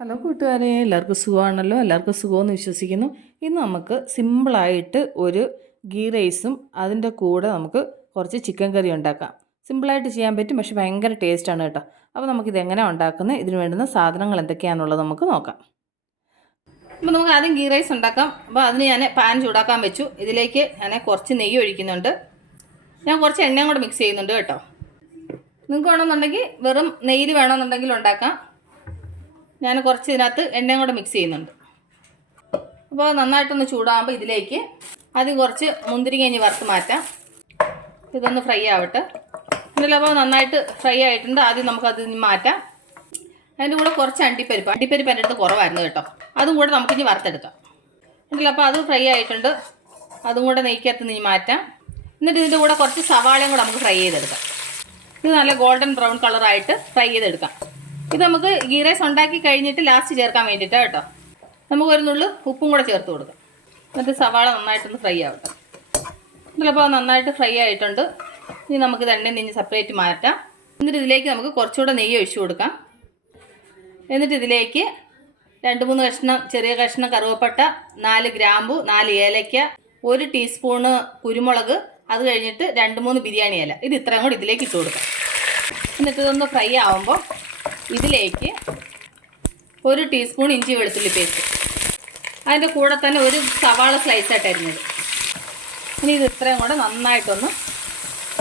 Hello കൂട്ടുകാരെ എല്ലാവർക്കും സുഖമാണല്ലോ? എല്ലാവർക്കും സുഖമെന്ന് വിശ്വസിക്കുന്നു. ഇന്ന് നമുക്ക് സിമ്പിളായിട്ട് ഒരു ഗീ റൈസും അതിന്റെ കൂടെ നമുക്ക് കുറച്ച് ചിക്കൻ കറി ഉണ്ടാക്കാം. സിമ്പിളായിട്ട് ചെയ്യാൻ പറ്റും പക്ഷെ ഭയങ്കര ടേസ്റ്റാണ് കേട്ടോ. അപ്പോൾ നമുക്കിത് എങ്ങനെ ഉണ്ടാക്കുന്നത്? ഇതിന് വേണ്ടുന്ന സാധനങ്ങൾ എന്തൊക്കെയാണുള്ളത് നമുക്ക് നോക്കാം. അപ്പോൾ നമുക്ക് ആദ്യം ഗീ റൈസ് ഉണ്ടാക്കാം. അപ്പോൾ അതിന് ഞാൻ പാൻ ചൂടാക്കാൻ വെച്ചു. ഇതിലേക്ക് ഞാൻ കുറച്ച് നെയ്യ് ഒഴിക്കുന്നുണ്ട്. ഞാൻ കുറച്ച് എണ്ണയും കൂടെ മിക്സ് ചെയ്യുന്നുണ്ട് കേട്ടോ. നിങ്ങൾക്ക് വേണമെന്നുണ്ടെങ്കിൽ വെറും നെയ്യിൽ വേണമെന്നുണ്ടെങ്കിൽ ഉണ്ടാക്കാം. ഞാൻ കുറച്ച് ഇതിനകത്ത് എണ്ണയും കൂടെ മിക്സ് ചെയ്യുന്നുണ്ട്. അപ്പോൾ നന്നായിട്ടൊന്ന് ചൂടാകുമ്പോൾ ഇതിലേക്ക് ആദ്യം കുറച്ച് മുന്തിരി കഴിഞ്ഞ് വറുത്ത് മാറ്റാം. ഇതൊന്ന് ഫ്രൈ ആവട്ടെ. ഇതിലപ്പോൾ നന്നായിട്ട് ഫ്രൈ ആയിട്ടുണ്ട്. ആദ്യം നമുക്കത് മാറ്റാം. അതിന്റെ കൂടെ കുറച്ച് അണ്ടിപ്പരിപ്പ്. അണ്ടിപ്പരിപ്പ് എന്റെ അടുത്ത് കുറവായിരുന്നു കേട്ടോ. അതും കൂടെ നമുക്കിനി വറുത്തെടുക്കാം. അപ്പോൾ അത് ഫ്രൈ ആയിട്ടുണ്ട്. അതും കൂടെ നെയ്ക്കകത്ത് നീ മാറ്റാം. എന്നിട്ട് ഇതിന്റെ കൂടെ കുറച്ച് സവാളയും കൂടെ നമുക്ക് ഫ്രൈ ചെയ്തെടുക്കാം. ഇത് നല്ല ഗോൾഡൻ ബ്രൗൺ കളറായിട്ട് ഫ്രൈ ചെയ്തെടുക്കാം. ഇത് നമുക്ക് ഗീ റൈസ് ഉണ്ടാക്കി കഴിഞ്ഞിട്ട് ലാസ്റ്റ് ചേർക്കാൻ വേണ്ടിയിട്ടാണ് കേട്ടോ. നമുക്ക് ഒരു നുള്ളു ഉപ്പും കൂടെ ചേർത്ത് കൊടുക്കാം. എന്നിട്ട് സവാള നന്നായിട്ടൊന്ന് ഫ്രൈ ആവട്ടെ. ചിലപ്പോൾ നന്നായിട്ട് ഫ്രൈ ആയിട്ടുണ്ട്. ഇനി നമുക്ക് തന്നെ നിന്ന് സെപ്പറേറ്റ് മാറ്റാം. എന്നിട്ട് ഇതിലേക്ക് നമുക്ക് കുറച്ചുകൂടെ നെയ്യ് ഒഴിച്ചു കൊടുക്കാം. എന്നിട്ട് ഇതിലേക്ക് രണ്ട് മൂന്ന് കഷ്ണം ചെറിയ കഷ്ണം കറുവപ്പട്ട നാല് ഗ്രാമ്പു നാല് ഏലയ്ക്ക ഒരു ടീസ്പൂണ് കുരുമുളക് അത് കഴിഞ്ഞിട്ട് രണ്ട് മൂന്ന് ബിരിയാണി ഇല. ഇത് ഇത്രയും കൂടി ഇതിലേക്ക് ഇട്ട് കൊടുക്കാം. എന്നിട്ട് ഇതൊന്ന് ഫ്രൈ ആവുമ്പോൾ ഇതിലേക്ക് ഒരു ടീസ്പൂൺ ഇഞ്ചി വെളുത്തുള്ളി പേസ്റ്റ്. അതിന്റെ കൂടെ തന്നെ ഒരു സവാള സ്ലൈസ് അരിഞ്ഞത്. ഇനി ഇത് ഇത്രയും കൂടെ നന്നായിട്ടൊന്ന്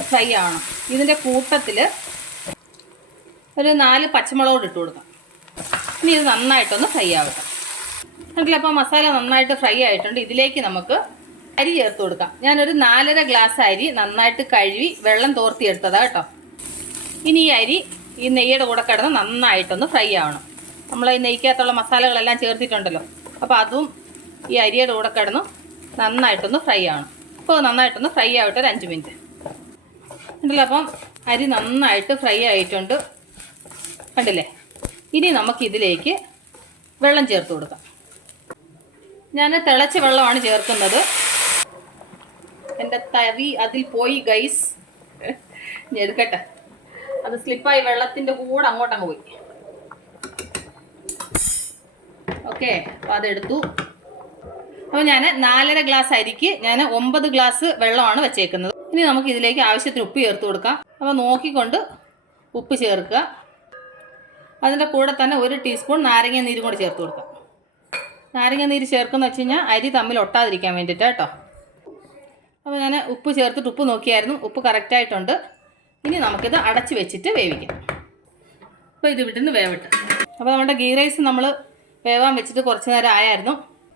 ഫ്രൈ ആവണം. ഇതിന്റെ കൂട്ടത്തിൽ ഒരു നാല് പച്ചമുളക് ഇട്ട് കൊടുക്കാം. ഇനി ഇത് നന്നായിട്ടൊന്ന് ഫ്രൈ ആവട്ടെ. എന്നിട്ട് അപ്പോൾ മസാല നന്നായിട്ട് ഫ്രൈ ആയിട്ടുണ്ട്. ഇതിലേക്ക് നമുക്ക് അരി ചേർത്ത് കൊടുക്കാം. ഞാനൊരു നാലര ഗ്ലാസ് അരി നന്നായിട്ട് കഴുകി വെള്ളം തോർത്തി എടുത്തതാണ് കേട്ടോ. ഇനി ഈ അരി ഈ നെയ്യുടെ കൂടെ കിടന്ന് നന്നായിട്ടൊന്ന് ഫ്രൈ ആവണം. നമ്മൾ ഈ നെയ്ക്കകത്തുള്ള മസാലകളെല്ലാം ചേർത്തിട്ടുണ്ടല്ലോ. അപ്പോൾ അതും ഈ അരിയുടെ കൂടെ കിടന്ന് നന്നായിട്ടൊന്ന് ഫ്രൈ ആവണം. അപ്പോൾ നന്നായിട്ടൊന്ന് ഫ്രൈ ആവട്ടെ ഒരു അഞ്ച് മിനിറ്റ്. ഉണ്ടല്ലോ അപ്പം അരി നന്നായിട്ട് ഫ്രൈ ആയിട്ടുണ്ട്. കണ്ടില്ലേ? ഇനി നമുക്കിതിലേക്ക് വെള്ളം ചേർത്ത് കൊടുക്കാം. ഞാൻ തിളച്ച വെള്ളമാണ് ചേർക്കുന്നത്. എന്റെ തവി അതിൽ പോയി ഗൈസ് ഞാൻ എടുക്കട്ടെ. അത് സ്ലിപ്പായി വെള്ളത്തിന്റെ കൂടെ അങ്ങോട്ടങ്ങ് പോയി. ഓക്കെ അപ്പോൾ അതെടുത്തു. അപ്പോൾ ഞാൻ നാലര ഗ്ലാസ് അരിക്ക് ഞാൻ ഒമ്പത് ഗ്ലാസ് വെള്ളമാണ് വെച്ചേക്കുന്നത്. ഇനി നമുക്ക് ഇതിലേക്ക് ആവശ്യത്തിന് ഉപ്പ് ചേർത്ത് കൊടുക്കാം. അപ്പോൾ നോക്കിക്കൊണ്ട് ഉപ്പ് ചേർക്കുക. അതിന്റെ കൂടെ തന്നെ ഒരു ടീസ്പൂൺ നാരങ്ങ നീര് കൂടി ചേർത്ത് കൊടുക്കാം. നാരങ്ങ നീര് ചേർക്കുന്ന വെച്ച് കഴിഞ്ഞാൽ അരി തമ്മിൽ ഒട്ടാതിരിക്കാൻ വേണ്ടിയിട്ട് കേട്ടോ. അപ്പോൾ ഞാൻ ഉപ്പ് ചേർത്തിട്ട് ഉപ്പ് നോക്കിയായിരുന്നു. ഉപ്പ് കറക്റ്റായിട്ടുണ്ട്. ഇനി നമുക്കിത് അടച്ച് വെച്ചിട്ട് വേവിക്കാം. അപ്പോൾ ഇത് വിട്ടുന്ന് വേവട്ടെ. അപ്പോൾ നമ്മുടെ ഗീ റൈസ് നമ്മൾ വേവാൻ വെച്ചിട്ട് കുറച്ച് നേരം ആയായിരുന്നു.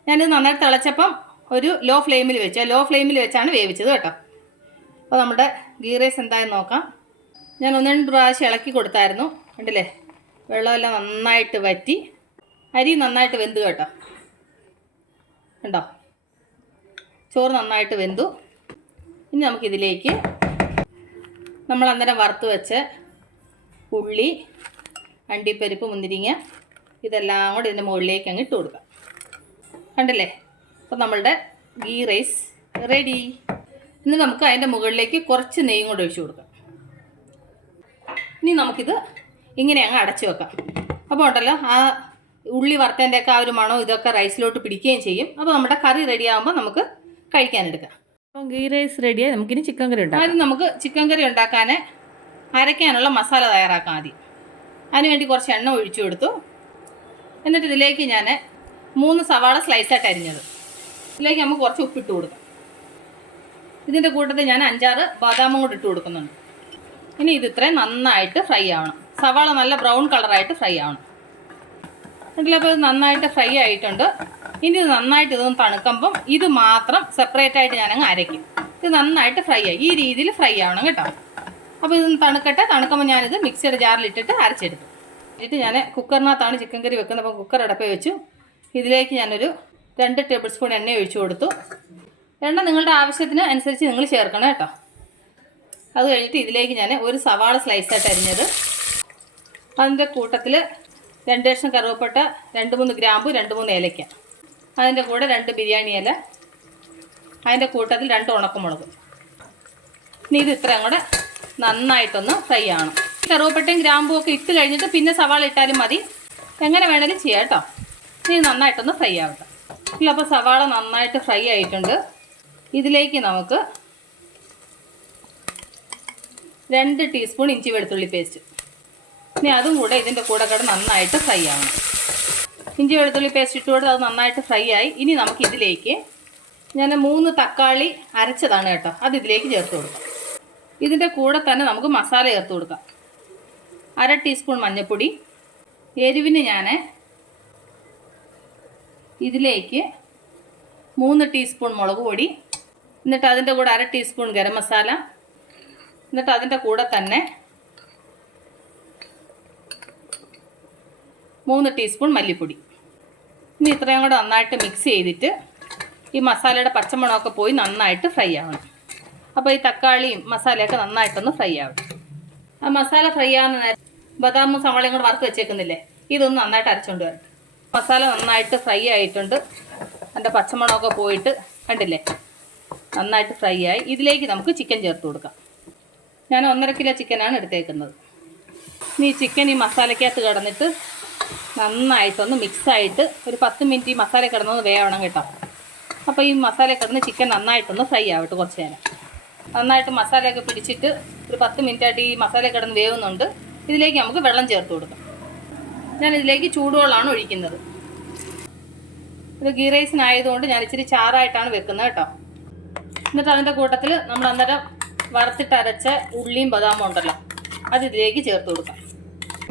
ഞാനിത് നന്നായിട്ട് തിളച്ചപ്പം ഒരു ലോ ഫ്ലെയിമിൽ വെച്ചു ലോ ഫ്ലെയിമിൽ വെച്ചാണ് വേവിച്ചത് കേട്ടോ. അപ്പോൾ നമ്മുടെ ഗീ റൈസ് എന്തായെന്ന് നോക്കാം. ഞാൻ ഒന്ന് രണ്ട് പ്രാവശ്യം ഇളക്കി കൊടുത്തായിരുന്നു. കണ്ടില്ലേ? വെള്ളമെല്ലാം നന്നായിട്ട് വറ്റി. അരി നന്നായിട്ട് വെന്തു കേട്ടോ. കണ്ടോ? ചോറ് നന്നായിട്ട് വെന്തു. ഇനി നമുക്കിതിലേക്ക് നമ്മൾ അന്നേരം വറുത്ത് വെച്ച് ഉള്ളി അണ്ടിപ്പരിപ്പ് മുന്തിരിങ്ങ ഇതെല്ലാം കൂടി ഇതിന്റെ മുകളിലേക്ക് അങ്ങ് ഇട്ട് കൊടുക്കാം. കണ്ടില്ലേ? അപ്പോൾ നമ്മളുടെ ഗീ റൈസ് റെഡി. ഇനി നമുക്ക് അതിന്റെ മുകളിലേക്ക് കുറച്ച് നെയ്യും കൂടെ ഒഴിച്ചു കൊടുക്കാം. ഇനി നമുക്കിത് ഇങ്ങനെ അങ്ങ് അടച്ചു വെക്കാം. അപ്പോൾ ഉണ്ടല്ലോ ആ ഉള്ളി വറുത്തതിന്റെയൊക്കെ ആ ഒരു മണവും ഇതൊക്കെ റൈസിലോട്ട് പിടിക്കുകയും ചെയ്യും. അപ്പോൾ നമ്മുടെ കറി റെഡി ആകുമ്പോൾ നമുക്ക് കഴിക്കാനെടുക്കാം. അപ്പം ഗീ റൈസ് റെഡിയായി നമുക്കിനി ചിക്കൻ കറി ഉണ്ടാക്കാം. ആദ്യം നമുക്ക് ചിക്കൻ കറി ഉണ്ടാക്കാൻ അരയ്ക്കാനുള്ള മസാല തയ്യാറാക്കാം ആദ്യം. അതിനുവേണ്ടി കുറച്ച് എണ്ണ ഒഴിച്ചു കൊടുത്തു. എന്നിട്ട് ഇതിലേക്ക് ഞാൻ മൂന്ന് സവാള സ്ലൈസായിട്ട് അരിഞ്ഞത്. ഇതിലേക്ക് നമുക്ക് കുറച്ച് ഉപ്പിട്ട് കൊടുക്കാം. ഇതിന്റെ കൂട്ടത്തിൽ ഞാൻ അഞ്ചാറ് ബാദാമും കൂടി ഇട്ട് കൊടുക്കുന്നുണ്ട്. ഇനി ഇത് ഇത്രയും നന്നായിട്ട് ഫ്രൈ ആവണം. സവാള നല്ല ബ്രൗൺ കളറായിട്ട് ഫ്രൈ ആവണം. ഇതിലപ്പോൾ ഇത് നന്നായിട്ട് ഫ്രൈ ആയിട്ടുണ്ട്. ഇനി ഇത് നന്നായിട്ട് ഇതൊന്ന് തണുക്കുമ്പം ഇത് മാത്രം സെപ്പറേറ്റ് ആയിട്ട് ഞാനങ്ങ് അരയ്ക്കും. ഇത് നന്നായിട്ട് ഫ്രൈ ആയി. ഈ രീതിയിൽ ഫ്രൈ ആവണം കേട്ടോ. അപ്പോൾ ഇതൊന്ന് തണുക്കട്ടെ. തണുക്കുമ്പോൾ ഞാനിത് മിക്സിയുടെ ജാറിലിട്ടിട്ട് അരച്ചെടുത്തു. എന്നിട്ട് ഞാൻ കുക്കറിനകത്താണ് ചിക്കൻ കറി വെക്കുന്നത്. അപ്പോൾ കുക്കർ അടപ്പേ വെച്ചു? ഇതിലേക്ക് ഞാനൊരു രണ്ട് ടേബിൾ സ്പൂൺ എണ്ണ ഒഴിച്ചു കൊടുത്തു. എണ്ണ നിങ്ങളുടെ ആവശ്യത്തിന് അനുസരിച്ച് നിങ്ങൾ ചേർക്കണം കേട്ടോ. അത് കഴിഞ്ഞിട്ട് ഇതിലേക്ക് ഞാൻ ഒരു സവാള സ്ലൈസായിട്ട് അരിഞ്ഞത് അതിന്റെ കൂട്ടത്തിൽ രണ്ട് കഷ്ണം കറുവപ്പട്ട രണ്ട് മൂന്ന് ഗ്രാമ്പു രണ്ട് മൂന്ന് ഏലയ്ക്ക. അതിന്റെ കൂടെ രണ്ട് ബിരിയാണി ഇല. അതിന്റെ കൂട്ടത്തിൽ രണ്ട് ഉണക്കമുളക്. ഇനി ഇത് ഇത്രയും കൂടെ നന്നായിട്ടൊന്ന് ഫ്രൈ ആവണം. കറുവപ്പട്ടയും ഗ്രാമ്പും ഒക്കെ ഇട്ട് കഴിഞ്ഞിട്ട് പിന്നെ സവാള ഇട്ടാലും മതി. എങ്ങനെ വേണമെങ്കിലും ചെയ്യാം കേട്ടോ. ഇനി നന്നായിട്ടൊന്ന് ഫ്രൈ ആവട്ടെ. ഇല്ല അപ്പോൾ സവാള നന്നായിട്ട് ഫ്രൈ ആയിട്ടുണ്ട്. ഇതിലേക്ക് നമുക്ക് രണ്ട് ടീസ്പൂൺ ഇഞ്ചി വെളുത്തുള്ളി പേസ്റ്റ്. ഇനി അതും കൂടെ ഇതിന്റെ കൂടെ കൂടെ നന്നായിട്ട് ഫ്രൈ ആവണം. ഇഞ്ചി വെളുത്തുള്ളി പേസ്റ്റ് ഇട്ട് കൊടുത്ത് അത് നന്നായിട്ട് ഫ്രൈ ആയി. ഇനി നമുക്ക് ഇതിലേക്ക് ഞാൻ മൂന്ന് തക്കാളി അരച്ചതാണ് കേട്ടോ. അത് ഇതിലേക്ക് ചേർത്ത് കൊടുക്കാം. ഇതിന്റെ കൂടെ തന്നെ നമുക്ക് മസാല ചേർത്ത് കൊടുക്കാം. അര ടീസ്പൂൺ മഞ്ഞൾപ്പൊടി. എരിവിന് ഞാൻ ഇതിലേക്ക് മൂന്ന് ടീസ്പൂൺ മുളക് പൊടി. എന്നിട്ട് അതിന്റെ കൂടെ അര ടീസ്പൂൺ ഗരം മസാല. എന്നിട്ട് അതിന്റെ കൂടെ തന്നെ മൂന്ന് ടീസ്പൂൺ മല്ലിപ്പൊടി. ഇനി ഇത്രയും കൂടെ നന്നായിട്ട് മിക്സ് ചെയ്തിട്ട് ഈ മസാലയുടെ പച്ചമുളകൊക്കെ പോയി നന്നായിട്ട് ഫ്രൈ ആവണം. അപ്പോൾ ഈ തക്കാളിയും മസാലയൊക്കെ നന്നായിട്ടൊന്ന് ഫ്രൈ ആവണം. ആ മസാല ഫ്രൈ ആവുന്ന നേരം ബദാമും സവാളയും കൂടെ വറുത്ത് വെച്ചേക്കുന്നില്ലേ? ഇതൊന്ന് നന്നായിട്ട് അരച്ചുകൊണ്ട് വരട്ടെ മസാല നന്നായിട്ട് ഫ്രൈ ആയിട്ടുണ്ട്. അതിന്റെ പച്ചമുളകൊക്കെ പോയിട്ട് കണ്ടില്ലേ? നന്നായിട്ട് ഫ്രൈ ആയി. ഇതിലേക്ക് നമുക്ക് ചിക്കൻ ചേർത്ത് കൊടുക്കാം. ഞാൻ ഒന്നര കിലോ ചിക്കനാണ് എടുത്തേക്കുന്നത്. ഇനി ചിക്കൻ ഈ മസാലയ്ക്കകത്ത് കിടന്നിട്ട് നന്നായിട്ടൊന്ന് മിക്സായിട്ട് ഒരു പത്ത് മിനിറ്റ് ഈ മസാല കിടന്നൊന്ന് വേവണം കേട്ടോ. അപ്പോൾ ഈ മസാല കിടന്ന് ചിക്കൻ നന്നായിട്ടൊന്ന് ഫ്രൈ ആവട്ടെ കുറച്ച് നേരം. നന്നായിട്ട് മസാലയൊക്കെ പിടിച്ചിട്ട് ഒരു പത്ത് മിനിറ്റ് ആയിട്ട് ഈ മസാല കിടന്ന് വേവുന്നുണ്ട്. ഇതിലേക്ക് നമുക്ക് വെള്ളം ചേർത്ത് കൊടുക്കാം. ഞാൻ ഇതിലേക്ക് ചൂടുവെള്ളമാണ് ഒഴിക്കുന്നത്. ഇത് ഗീ റൈസിനായതുകൊണ്ട് ഞാൻ ഇച്ചിരി ചാറായിട്ടാണ് വെക്കുന്നത് കേട്ടോ. എന്നിട്ട് അതിന്റെ കൂട്ടത്തിൽ നമ്മൾ അന്നേരം വറുത്തിട്ടരച്ച ഉള്ളിയും ബദാമും ഉണ്ടല്ലോ അത് ഇതിലേക്ക് ചേർത്ത് കൊടുക്കാം.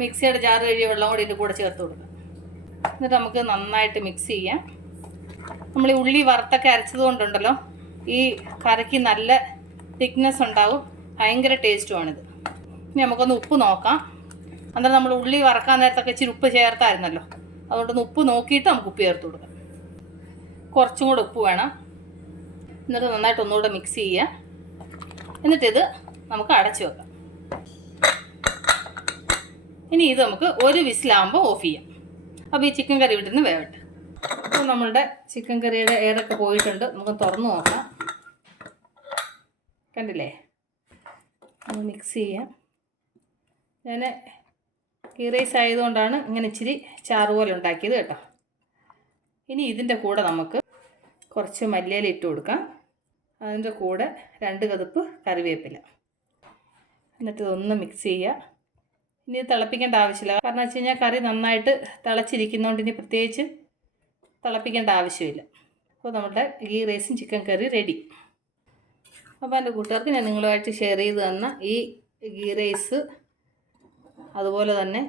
മിക്സിയുടെ ജാർ കഴിയ വെള്ളം കൂടി ഇതിന്റെ കൂടെ ചേർത്ത് കൊടുക്കാം. എന്നിട്ട് നമുക്ക് നന്നായിട്ട് മിക്സ് ചെയ്യാം. നമ്മൾ ഈ ഉള്ളി വറുത്തൊക്കെ അരച്ചത് കൊണ്ടുണ്ടല്ലോ ഈ കറിക്ക് നല്ല തിക്നെസ് ഉണ്ടാവും ഭയങ്കര ടേസ്റ്റുമാണിത് ഇനി നമുക്കൊന്ന് ഉപ്പ് നോക്കാം. അന്നേരം നമ്മൾ ഉള്ളി വറക്കാൻ നേരത്തൊക്കെ ഇച്ചിരി ഉപ്പ് ചേർത്തായിരുന്നല്ലോ. അതുകൊണ്ടൊന്ന് ഉപ്പ് നോക്കിയിട്ട് നമുക്ക് ഉപ്പ് ചേർത്ത് കൊടുക്കാം. കുറച്ചും കൂടെ ഉപ്പ് വേണം. എന്നിട്ട് നന്നായിട്ട് ഒന്നുകൂടെ മിക്സ് ചെയ്യുക. എന്നിട്ടിത് നമുക്ക് അടച്ചു വെക്കാം. ഇനി ഇത് നമുക്ക് ഒരു വിസിലാകുമ്പോൾ ഓഫ് ചെയ്യാം. അപ്പോൾ ഈ ചിക്കൻ കറി വിട്ടിരുന്ന് വേവട്ടെ. അപ്പോൾ നമ്മളുടെ ചിക്കൻ കറിയുടെ എയറൊക്കെ പോയിട്ടുണ്ട്. നമുക്ക് തുറന്ന് നോക്കാം. കണ്ടില്ലേ? ഒന്ന് മിക്സ് ചെയ്യാം. ഞാൻ ഗീ റൈസ് ആയതുകൊണ്ടാണ് ഇങ്ങനെ ഇച്ചിരി ചാറ് പോലെ ഉണ്ടാക്കിയത് കേട്ടോ. ഇനി ഇതിന്റെ കൂടെ നമുക്ക് കുറച്ച് മല്ലിയില ഇട്ട് കൊടുക്കാം. അതിന്റെ കൂടെ രണ്ട് കതുപ്പ് കറിവേപ്പില. എന്നിട്ട് ഇതൊന്ന് മിക്സ് ചെയ്യുക ഇനി തിളപ്പിക്കേണ്ട ആവശ്യമില്ല. കാരണം വെച്ച് കഴിഞ്ഞാൽ കറി നന്നായിട്ട് തിളച്ചിരിക്കുന്നതുകൊണ്ട് ഇനി പ്രത്യേകിച്ച് തിളപ്പിക്കേണ്ട ആവശ്യമില്ല. അപ്പോൾ നമ്മുടെ ഈ റൈസും ചിക്കൻ കറി റെഡി അപ്പോൾ എന്റെ കൂട്ടുകാർക്ക് ഞാൻ നിങ്ങളുമായിട്ട് ഷെയർ ചെയ്ത് തന്ന ഈ ഗീ റൈസ് അതുപോലെ തന്നെ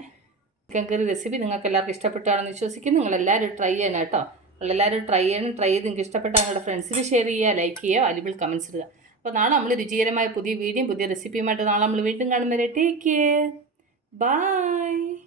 ചിക്കൻ കറി റെസിപ്പി നിങ്ങൾക്ക് എല്ലാവർക്കും ഇഷ്ടപ്പെട്ടാണെന്ന് വിശ്വസിക്കുന്നു. നിങ്ങളെല്ലാവരും ട്രൈ ചെയ്യണം കേട്ടോ. നിങ്ങളെല്ലാവരും ട്രൈ ചെയ്യണം. ട്രൈ ചെയ്ത് നിങ്ങൾക്ക് ഇഷ്ടപ്പെട്ട നിങ്ങളുടെ ഫ്രണ്ട്സിന് ഷെയർ ചെയ്യുക ലൈക്ക് ചെയ്യുക വാല്യുബിൾ കമൻസ് ഇടുക. അപ്പോൾ നാളെ നമ്മൾ രുചികരമായ പുതിയ വീഡിയോയും പുതിയ റെസിപ്പിയുമായിട്ട് നാളെ നമ്മൾ വീണ്ടും കാണുന്നവരെ ടേക്ക് കെയർ Bye.